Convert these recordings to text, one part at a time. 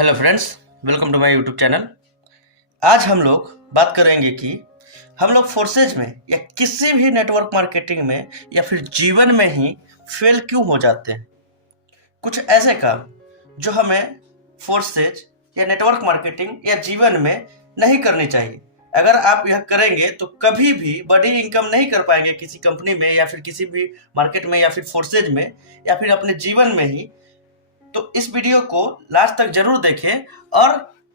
Hello friends, welcome to my YouTube channel. आज हम लोग बात करेंगे कि हम लोग फोर्सेज में या किसी भी नेटवर्क मार्केटिंग में या फिर जीवन में ही फेल क्यों हो जाते हैं। कुछ ऐसे काम जो हमें फोर्सेज या नेटवर्क मार्केटिंग या जीवन में नहीं करनी चाहिए। अगर आप यह करेंगे तो कभी भी बड़ी इनकम नहीं कर पाएंगे किसी कंपनी में या फिर किसी भी मार्केट में या फिर फोर्सेज में या फिर अपने जीवन में ही। तो इस वीडियो को लास्ट तक जरूर देखें और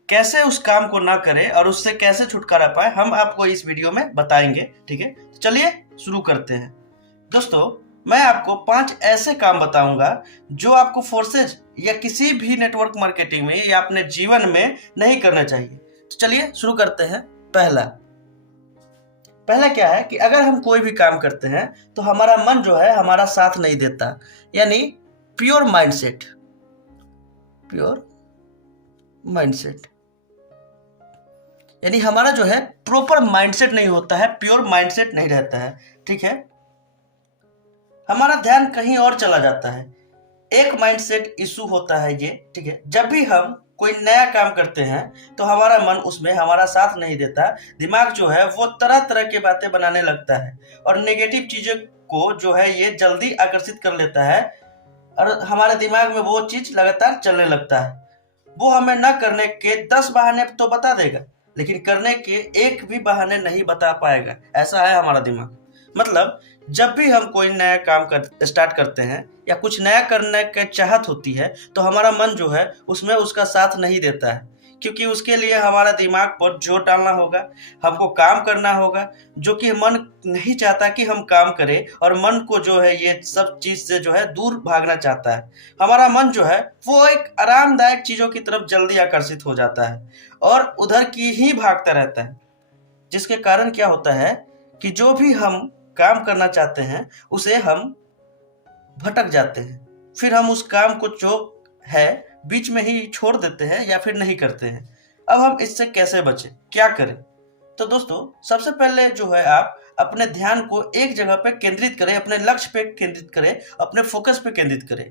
कैसे उस काम को ना करें और उससे कैसे छुटकारा पाए हम आपको इस वीडियो में बताएंगे। ठीक है, तो चलिए शुरू करते हैं। दोस्तों, मैं आपको 5 ऐसे काम बताऊंगा जो आपको फोर्सेज या किसी भी नेटवर्क मार्केटिंग में या अपने जीवन में नहीं करना चाहिए। तो चलिए शुरू करते हैं। पहला क्या है कि अगर हम कोई भी काम करते हैं तो हमारा मन जो है हमारा साथ नहीं देता, यानी प्योर माइंडसेट यानी हमारा जो है प्रॉपर माइंडसेट नहीं होता है, प्योर माइंडसेट नहीं रहता है। ठीक है, हमारा ध्यान कहीं और चला जाता है। एक माइंडसेट इशू होता है ये। ठीक है, जब भी हम कोई नया काम करते हैं तो हमारा मन उसमें हमारा साथ नहीं देता। दिमाग जो है वो तरह तरह की बातें बनाने लगता है और नेगेटिव चीजों को जो है ये जल्दी आकर्षित कर लेता है और हमारे दिमाग में वो चीज लगातार चलने लगता है। वो हमें न करने के 10 बहाने तो बता देगा, लेकिन करने के एक भी बहाने नहीं बता पाएगा। ऐसा है हमारा दिमाग। मतलब जब भी हम कोई नया काम स्टार्ट करते हैं या कुछ नया करने की चाहत होती है तो हमारा मन जो है उसमें उसका साथ नहीं देता है, क्योंकि उसके लिए हमारा दिमाग पर जोर डालना होगा, हमको काम करना होगा जो कि मन नहीं चाहता कि हम काम करें और मन को जो है ये सब चीज से जो है दूर भागना चाहता है। हमारा मन जो है वो एक आरामदायक चीजों की तरफ जल्दी आकर्षित हो जाता है और उधर की ही भागता रहता है, जिसके कारण क्या होता है कि जो भी हम काम करना चाहते हैं उसे हम भटक जाते हैं। फिर हम उस काम को जो है बीच में ही छोड़ देते हैं या फिर नहीं करते हैं। अब हम इससे कैसे बचें, क्या करें? तो दोस्तों, सबसे पहले जो है आप अपने ध्यान को एक जगह पे केंद्रित करें, अपने लक्ष्य पे केंद्रित करें, अपने फोकस पे केंद्रित करें।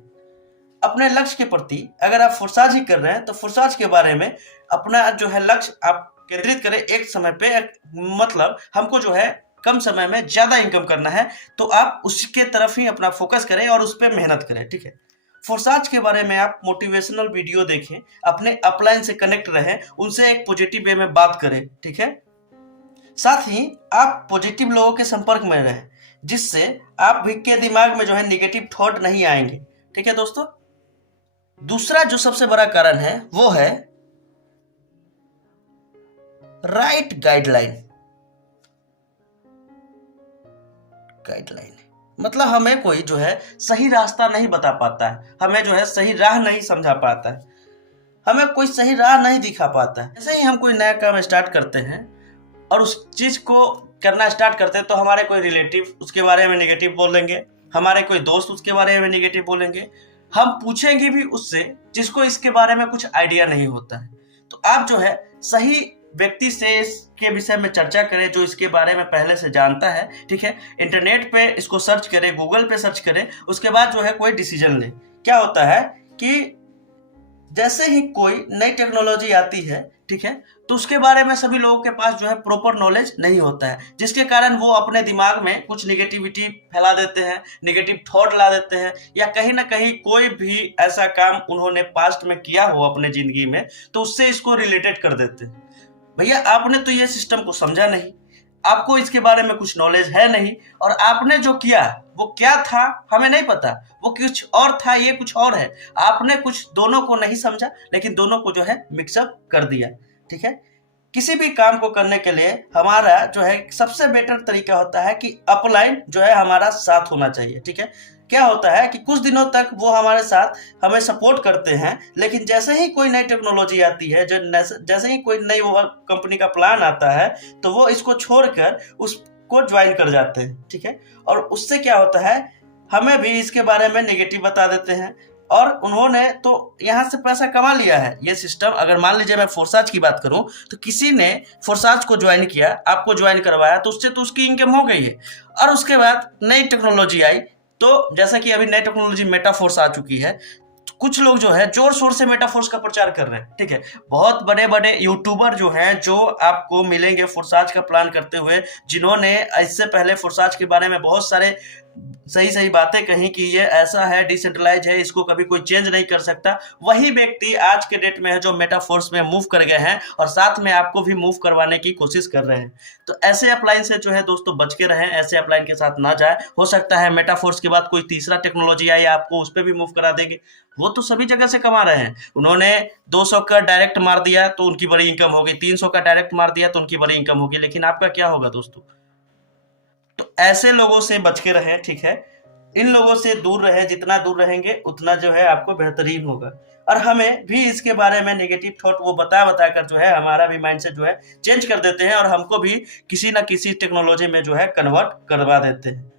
अपने लक्ष्य के प्रति अगर आप फोर्साज ही कर रहे हैं तो फोर्साज के बारे में अपना जो है लक्ष्य आप केंद्रित करें एक समय पे। मतलब हमको जो है कम समय में ज्यादा इनकम करना है तो आप उसके तरफ ही अपना फोकस करें और उस पर मेहनत करें। ठीक है, फोर्साज के बारे में आप मोटिवेशनल वीडियो देखें, अपने अपलाइन से कनेक्ट रहें, उनसे एक पॉजिटिव वे में बात करें। ठीक है, साथ ही आप पॉजिटिव लोगों के संपर्क में रहें जिससे आप भी के दिमाग में जो है नेगेटिव थॉट नहीं आएंगे। ठीक है दोस्तों, दूसरा जो सबसे बड़ा कारण है वो है राइट गाइडलाइन। मतलब हमें कोई जो है सही रास्ता नहीं बता पाता है, हमें जो है सही राह नहीं समझा पाता है, हमें कोई सही राह नहीं दिखा पाता है। जैसे ही हम कोई नया काम स्टार्ट करते हैं और उस चीज को करना स्टार्ट करते हैं तो हमारे कोई रिलेटिव उसके बारे में नेगेटिव बोलेंगे, हमारे कोई दोस्त उसके बारे में नेगेटिव बोलेंगे, हम पूछेंगे भी उससे जिसको इसके बारे में कुछ आइडिया नहीं होता है। तो आप जो है सही व्यक्ति से इसके विषय में चर्चा करें जो इसके बारे में पहले से जानता है। ठीक है, इंटरनेट पे इसको सर्च करें, गूगल पे सर्च करें, उसके बाद जो है कोई डिसीजन ले। क्या होता है कि जैसे ही कोई नई टेक्नोलॉजी आती है, ठीक है, तो उसके बारे में सभी लोगों के पास जो है प्रॉपर नॉलेज नहीं होता है, जिसके कारण वो अपने दिमाग में कुछ नेगेटिविटी फैला देते हैं, नेगेटिव थॉट ला देते हैं, या कहीं ना कहीं कोई भी ऐसा काम उन्होंने पास्ट में किया हो अपने जिंदगी में तो उससे इसको रिलेटेड कर देते हैं। भैया, आपने तो ये सिस्टम को समझा नहीं, आपको इसके बारे में कुछ नॉलेज है नहीं, और आपने जो किया वो क्या था हमें नहीं पता, वो कुछ और था, ये कुछ और है। आपने कुछ दोनों को नहीं समझा, लेकिन दोनों को जो है मिक्सअप कर दिया। ठीक है, किसी भी काम को करने के लिए हमारा जो है सबसे बेटर तरीका होता है कि अपलाइन जो है हमारा साथ होना चाहिए। ठीक है, क्या होता है कि कुछ दिनों तक वो हमारे साथ हमें सपोर्ट करते हैं, लेकिन जैसे ही कोई नई टेक्नोलॉजी आती है, जैसे ही कोई नई कंपनी का प्लान आता है तो वो इसको छोड़कर उसको ज्वाइन कर जाते हैं। ठीक है, और उससे क्या होता है, हमें भी इसके बारे में नेगेटिव बता देते हैं और उन्होंने तो यहाँ से पैसा कमा लिया है। ये सिस्टम, अगर मान लीजिए मैं फोर्साज की बात करूं तो किसी ने फोर्साज को ज्वाइन किया, आपको ज्वाइन करवाया, तो उससे तो उसकी इनकम हो गई है। और उसके बाद नई टेक्नोलॉजी आई, तो जैसा कि अभी नई टेक्नोलॉजी मेटाफोर्स आ चुकी है, कुछ लोग जो है जोर शोर से मेटाफोर्स का प्रचार कर रहे हैं, ठीक है। बहुत बड़े बड़े यूट्यूबर जो हैं, जो आपको मिलेंगे फोर्साज का प्लान करते हुए, जिन्होंने इससे पहले फोर्साज के बारे में बहुत सारे सही सही बातें कही कि ये ऐसा है, डिसेंट्रलाइज है, इसको कभी कोई चेंज नहीं कर सकता। वही व्यक्ति आज के डेट में है जो मेटाफोर्स में मूव कर गए हैं और साथ में आपको भी मूव करवाने की कोशिश कर रहे हैं। तो ऐसे अपलाइन से जो है दोस्तों बच के रहें, ऐसे अपलाइन के साथ ना जाए। हो सकता है मेटाफोर्स के बाद कोई तीसरा टेक्नोलॉजी आए, आपको उस पर भी मूव करा देंगे। वो तो सभी जगह से कमा रहे हैं। उन्होंने 200 का डायरेक्ट मार दिया तो उनकी बड़ी इनकम होगी, 300 का डायरेक्ट मार दिया तो उनकी बड़ी इनकम होगी, लेकिन आपका क्या होगा दोस्तों? तो ऐसे लोगों से बच के रहें, ठीक है। इन लोगों से दूर रहें, जितना दूर रहेंगे उतना जो है आपको बेहतरीन होगा। और हमें भी इसके बारे में नेगेटिव थॉट वो बता कर जो है हमारा भी माइंडसेट जो है चेंज कर देते हैं और हमको भी किसी ना किसी टेक्नोलॉजी में जो है कन्वर्ट करवा देते हैं।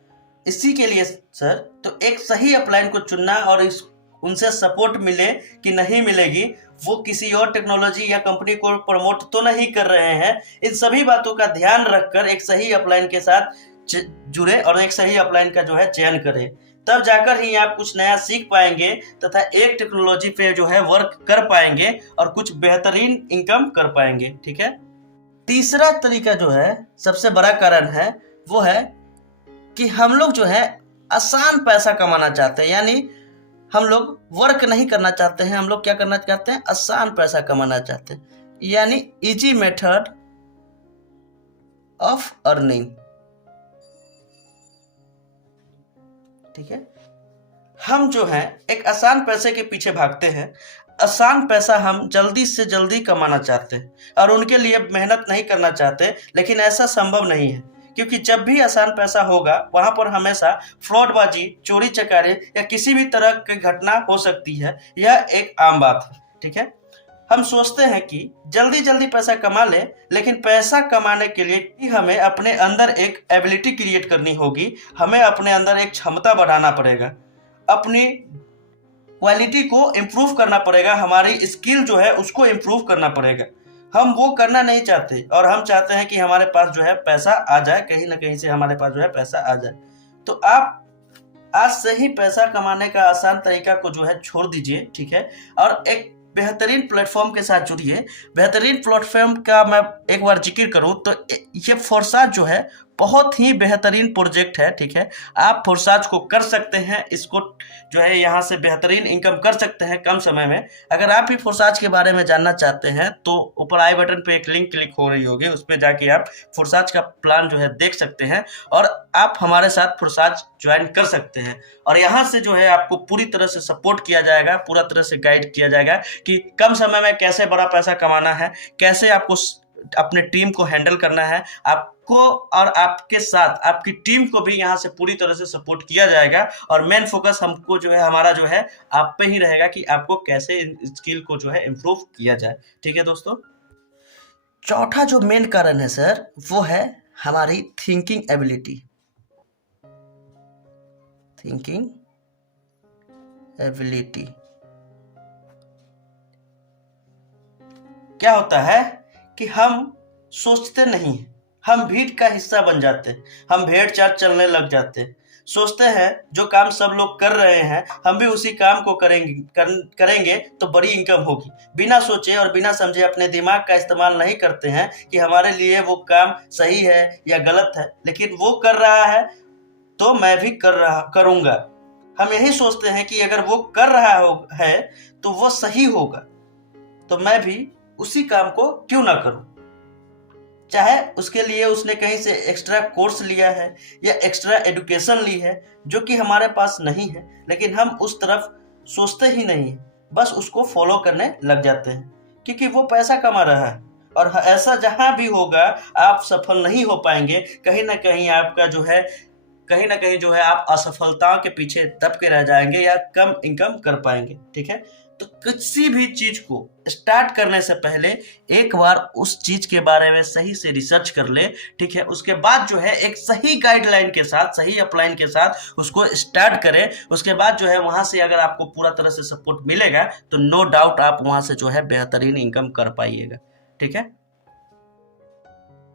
इसी के लिए सर, तो एक सही अपलाइन को चुनना और इस उनसे सपोर्ट मिले कि नहीं मिलेगी, वो किसी और टेक्नोलॉजी या कंपनी को प्रमोट तो नहीं कर रहे हैं, इन सभी बातों का ध्यान रखकर एक सही अपलाइन के साथ जुड़े और एक सही अपलाइन का जो है चयन करें। तब जाकर ही आप कुछ नया सीख पाएंगे तथा एक टेक्नोलॉजी पे जो है वर्क कर पाएंगे और कुछ बेहतरीन इनकम कर पाएंगे, ठीक है। तीसरा तरीका जो है, सबसे बड़ा कारण है, वो है कि हम लोग जो है आसान पैसा कमाना चाहते हैं। यानी हम लोग वर्क नहीं करना चाहते हैं, हम लोग क्या करना चाहते हैं? आसान पैसा कमाना चाहते हैं, यानी इजी मेथड ऑफ अर्निंग, ठीक है। हम जो है एक आसान पैसे के पीछे भागते हैं। आसान पैसा हम जल्दी से जल्दी कमाना चाहते हैं और उनके लिए मेहनत नहीं करना चाहते, लेकिन ऐसा संभव नहीं है, क्योंकि जब भी आसान पैसा होगा वहां पर हमेशा फ्रॉडबाजी, चोरी चकारी या किसी भी तरह की घटना हो सकती है। यह एक आम बात है, ठीक है। हम सोचते हैं कि जल्दी जल्दी पैसा कमा ले, लेकिन पैसा कमाने के लिए हमें अपने अंदर एक एबिलिटी क्रिएट करनी होगी, हमें अपने अंदर एक क्षमता बढ़ाना पड़ेगा, अपनी क्वालिटी को इम्प्रूव करना पड़ेगा, हमारी स्किल जो है उसको इम्प्रूव करना पड़ेगा। हम वो करना नहीं चाहते और हम चाहते हैं कि हमारे पास जो है पैसा आ जाए, कहीं ना कहीं से हमारे पास जो है पैसा आ जाए। तो आप आज से ही पैसा कमाने का आसान तरीका को जो है छोड़ दीजिए, ठीक है, और एक बेहतरीन प्लेटफॉर्म के साथ जुड़िए। बेहतरीन प्लेटफॉर्म का मैं एक बार जिक्र करूं तो ये फोर्साज जो है बहुत ही बेहतरीन प्रोजेक्ट है, ठीक है। आप फोर्साज को कर सकते हैं, इसको जो है यहाँ से बेहतरीन इनकम कर सकते हैं कम समय में। अगर आप भी फोर्साज के बारे में जानना चाहते हैं तो ऊपर आई बटन पे एक लिंक क्लिक हो रही होगी, उस पर जाके आप फोर्साज का प्लान जो है देख सकते हैं और आप हमारे साथ फोर्साज ज्वाइन कर सकते हैं। और यहाँ से जो है आपको पूरी तरह से सपोर्ट किया जाएगा, पूरा तरह से गाइड किया जाएगा कि कम समय में कैसे बड़ा पैसा कमाना है, कैसे आपको अपने टीम को हैंडल करना है। आपको और आपके साथ आपकी टीम को भी यहाँ से पूरी तरह से सपोर्ट किया जाएगा और मेन फोकस हमको जो है हमारा जो है आप पे ही रहेगा कि आपको कैसे स्किल को जो है इम्प्रूव किया जाए, ठीक है दोस्तों। चौथा जो मेन कारण है सर, वो है हमारी थिंकिंग एबिलिटी। थिंकिंग एबिलिटी क्या होता है कि हम सोचते नहीं, हम भीड़ का हिस्सा बन जाते हैं, हम भेड़ चाल चलने लग जाते हैं। सोचते हैं जो काम सब लोग कर रहे हैं हम भी उसी काम को करेंगे तो बड़ी इनकम होगी। बिना सोचे और बिना समझे अपने दिमाग का इस्तेमाल नहीं करते हैं कि हमारे लिए वो काम सही है या गलत है, लेकिन वो कर रहा है तो मैं भी करूँगा। हम यही सोचते हैं कि अगर वो कर रहा है तो वो सही होगा, तो मैं भी उसी काम को क्यों ना करूं, चाहे उसके लिए उसने कहीं से एक्स्ट्रा कोर्स लिया है या एक्स्ट्रा एजुकेशन ली है जो कि हमारे पास नहीं है, लेकिन हम उस तरफ सोचते ही नहीं है, बस उसको फॉलो करने लग जाते हैं क्योंकि वो पैसा कमा रहा है। और ऐसा जहां भी होगा आप सफल नहीं हो पाएंगे, कहीं ना कहीं आपका जो है कहीं ना कहीं जो है आप असफलताओं के पीछे दब के रह जाएंगे या कम इनकम कर पाएंगे, ठीक है। तो किसी भी चीज को स्टार्ट करने से पहले एक बार उस चीज के बारे में सही से रिसर्च कर ले, ठीक है। उसके बाद जो है एक सही गाइडलाइन के साथ, सही अपलाइन के साथ उसको स्टार्ट करें। उसके बाद जो है वहां से अगर आपको पूरा तरह से सपोर्ट मिलेगा तो नो डाउट आप वहां से जो है बेहतरीन इनकम कर पाइएगा, ठीक है।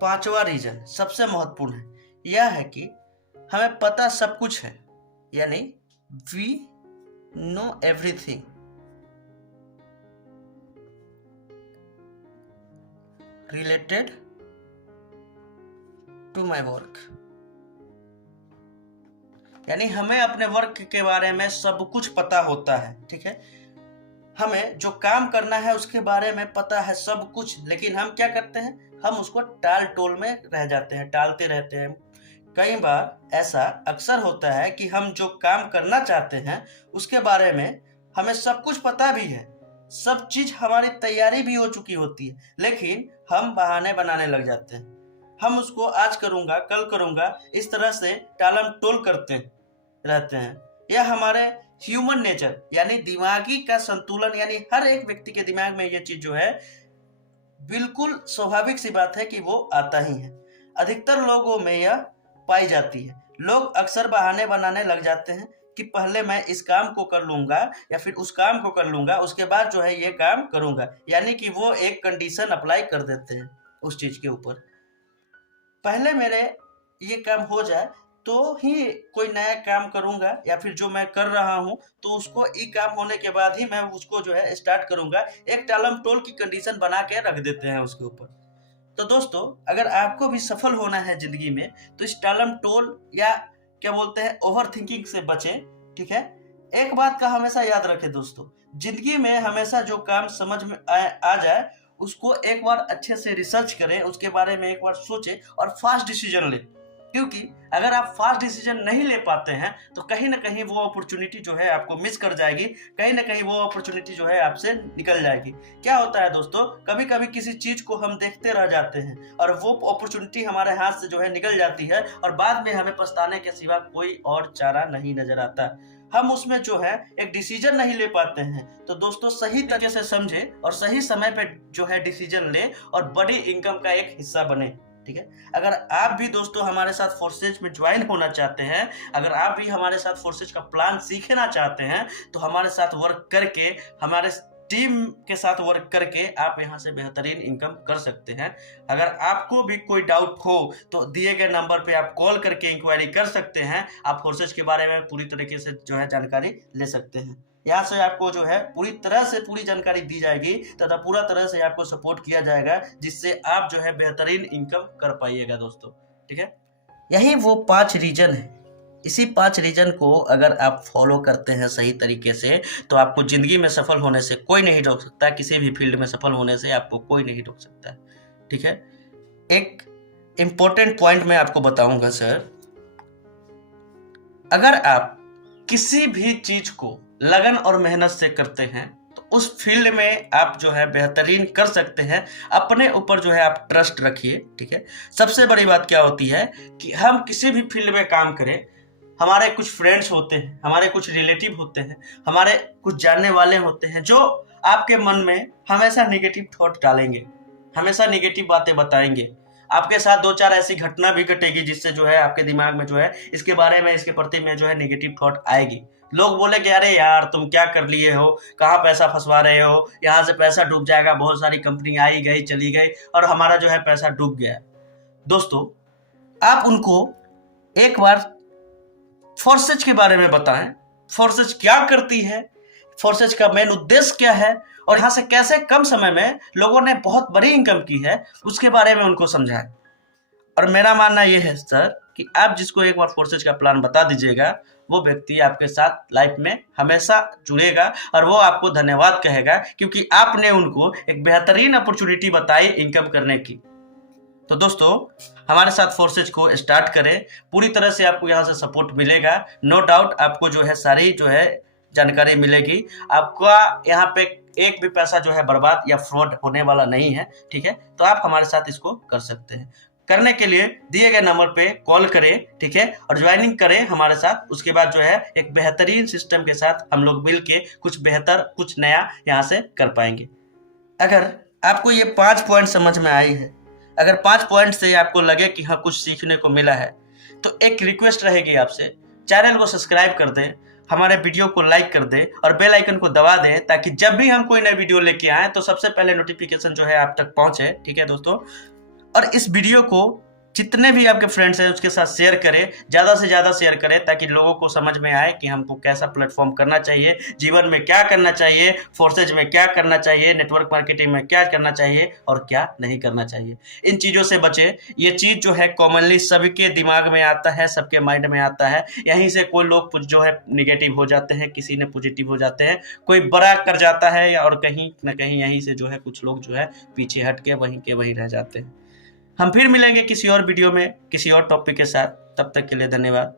पांचवा रीजन सबसे महत्वपूर्ण है, यह है कि हमें पता सब कुछ है, यानी we know everything, related to my work, यानी हमें अपने वर्क के बारे में सब कुछ पता होता है, ठीक है। हमें जो काम करना है उसके बारे में पता है सब कुछ, लेकिन हम क्या करते हैं, हम उसको टाल टोल में रह जाते हैं, टालते रहते हैं। कई बार ऐसा अक्सर होता है कि हम जो काम करना चाहते हैं उसके बारे में हमें सब कुछ पता भी है, सब चीज हमारी तैयारी भी हो चुकी होती है, लेकिन हम बहाने बनाने लग जाते हैं। हम उसको आज करूंगा, कल करूंगा, इस तरह से टालम टोल करते रहते हैं। यह हमारे ह्यूमन नेचर यानी दिमागी का संतुलन, यानी हर एक व्यक्ति के दिमाग में यह चीज जो है बिल्कुल स्वाभाविक सी बात है कि वो आता ही है। अधिकतर लोगों में यह पाई जाती है। लोग अक्सर बहाने बनाने लग जाते हैं कि पहले मैं इस काम को कर लूंगा या फिर उस काम को कर लूंगा, उसके बाद जो है ये काम करूंगा, यानी कि वो एक कंडीशन अप्लाई कर देते हैं उस चीज के ऊपर। पहले मेरे ये काम हो जाए तो ही कोई नया काम करूंगा, या फिर जो मैं कर रहा हूं तो उसको ई काम होने के बाद ही मैं उसको जो है स्टार्ट करूंगा। एक टालम टोल की कंडीशन बना के रख देते हैं उसके ऊपर। तो दोस्तों, अगर आपको भी सफल होना है जिंदगी में तो इस टालम टोल या क्या बोलते हैं ओवर थिंकिंग से बचें, ठीक है। एक बात का हमेशा याद रखें दोस्तों, जिंदगी में हमेशा जो काम समझ में आ जाए उसको एक बार अच्छे से रिसर्च करें, उसके बारे में एक बार सोचें और फास्ट डिसीजन लें। क्योंकि अगर आप फास्ट डिसीजन नहीं ले पाते हैं तो कहीं ना कहीं वो अपॉर्चुनिटी जो है आपको मिस कर जाएगी, कहीं ना कहीं वो अपॉर्चुनिटी जो है आपसे निकल जाएगी। क्या होता है दोस्तों, कभी कभी किसी चीज को हम देखते रह जाते हैं और वो अपॉर्चुनिटी हमारे हाथ से जो है निकल जाती है और बाद में हमें पछताने के सिवा कोई और चारा नहीं नजर आता। हम उसमें जो है एक डिसीजन नहीं ले पाते हैं। तो दोस्तों, सही तरीके से समझे और सही समय पे जो है डिसीजन ले और बड़ी इनकम का एक हिस्सा बने, ठीक है। अगर आप भी दोस्तों हमारे साथ फोर्सेज में ज्वाइन होना चाहते हैं, अगर आप भी हमारे साथ फोर्सेज का प्लान सीखना चाहते हैं, तो हमारे साथ वर्क करके, हमारे टीम के साथ वर्क करके आप यहां से बेहतरीन इनकम कर सकते हैं। अगर आपको भी कोई डाउट हो तो दिए गए नंबर पे आप कॉल करके इंक्वायरी कर सकते हैं। आप फोर्सेज के बारे में पूरी तरीके से जो है जानकारी ले सकते हैं। यहाँ से आपको जो है पूरी तरह से पूरी जानकारी दी जाएगी तथा पूरा तरह से आपको सपोर्ट किया जाएगा, जिससे आप जो है बेहतरीन इनकम कर पाइएगा दोस्तों, ठीक है। यही वो 5 रीजन है। इसी 5 रीजन को अगर आप फॉलो करते हैं सही तरीके से तो आपको जिंदगी में सफल होने से कोई नहीं रोक सकता, किसी भी फील्ड में सफल होने से आपको कोई नहीं रोक सकता, ठीक है। एक इंपॉर्टेंट पॉइंट मैं आपको बताऊंगा सर, अगर आप किसी भी चीज को लगन और मेहनत से करते हैं तो उस फील्ड में आप जो है बेहतरीन कर सकते हैं। अपने ऊपर जो है आप ट्रस्ट रखिए, ठीक है। सबसे बड़ी बात क्या होती है कि हम किसी भी फील्ड में काम करें, हमारे कुछ फ्रेंड्स होते हैं, हमारे कुछ रिलेटिव होते हैं, हमारे कुछ जानने वाले होते हैं जो आपके मन में हमेशा नेगेटिव थॉट डालेंगे, हमेशा नेगेटिव बातें बताएंगे। आपके साथ 2-4 ऐसी घटना भी घटेगी जिससे जो है आपके दिमाग में जो है इसके बारे में, इसके प्रति में जो है नेगेटिव थॉट आएगी। लोग बोले कि अरे यार तुम क्या कर लिए हो, कहाँ पैसा फंसवा रहे हो, यहाँ से पैसा डूब जाएगा, बहुत सारी कंपनी आई गई चली गई और हमारा जो है पैसा डूब गया। दोस्तों, आप उनको एक बार फोर्सेज के बारे में बताएं, फोर्सेज क्या करती है, फोर्सेज का मेन उद्देश्य क्या है और यहाँ से कैसे कम समय में लोगों ने बहुत बड़ी इनकम की है, उसके बारे में उनको समझाएं। और मेरा मानना यह है सर कि आप जिसको एक बार फोर्सेज का प्लान बता दीजिएगा वो व्यक्ति आपके साथ लाइफ में हमेशा जुड़ेगा और वो आपको धन्यवाद कहेगा, क्योंकि आपने उनको एक बेहतरीन अपॉर्चुनिटी बताई इनकम करने की। तो दोस्तों, हमारे साथ फोर्सेज को स्टार्ट करें, पूरी तरह से आपको यहाँ से सपोर्ट मिलेगा। नो डाउट आपको जो है सारी जो है जानकारी मिलेगी। आपका यहाँ पे एक भी पैसा जो है बर्बाद या फ्रॉड होने वाला नहीं है, ठीक है। तो आप हमारे साथ इसको कर सकते हैं। करने के लिए दिए गए नंबर पे कॉल करें, ठीक है, और ज्वाइनिंग करें हमारे साथ। उसके बाद जो है एक बेहतरीन सिस्टम के साथ हम लोग मिल के कुछ बेहतर, कुछ नया यहाँ से कर पाएंगे। अगर आपको ये 5 पॉइंट समझ में आई है, अगर 5 पॉइंट से आपको लगे कि हाँ कुछ सीखने को मिला है, तो एक रिक्वेस्ट रहेगी आपसे, चैनल को सब्सक्राइब कर दें, हमारे वीडियो को लाइक कर दें और बेल आइकन को दबा दें, ताकि जब भी हम कोई नई वीडियो लेके आए तो सबसे पहले नोटिफिकेशन जो है आप तक पहुंचे, ठीक है दोस्तों। और इस वीडियो को जितने भी आपके फ्रेंड्स हैं उसके साथ शेयर करें, ज़्यादा से ज़्यादा शेयर करें, ताकि लोगों को समझ में आए कि हमको कैसा प्लेटफॉर्म करना चाहिए, जीवन में क्या करना चाहिए, फोर्सेज में क्या करना चाहिए, नेटवर्क मार्केटिंग में क्या करना चाहिए और क्या नहीं करना चाहिए। इन चीज़ों से बचें। ये चीज़ जो है कॉमनली सबके दिमाग में आता है, सबके माइंड में आता है। यहीं से कोई लोग जो है निगेटिव हो जाते हैं, किसी ने पॉजिटिव हो जाते हैं, कोई बड़ा कर जाता है और कहीं ना कहीं यहीं से जो है कुछ लोग जो है पीछे हट के वहीं रह जाते हैं। हम फिर मिलेंगे किसी और वीडियो में किसी और टॉपिक के साथ। तब तक के लिए धन्यवाद।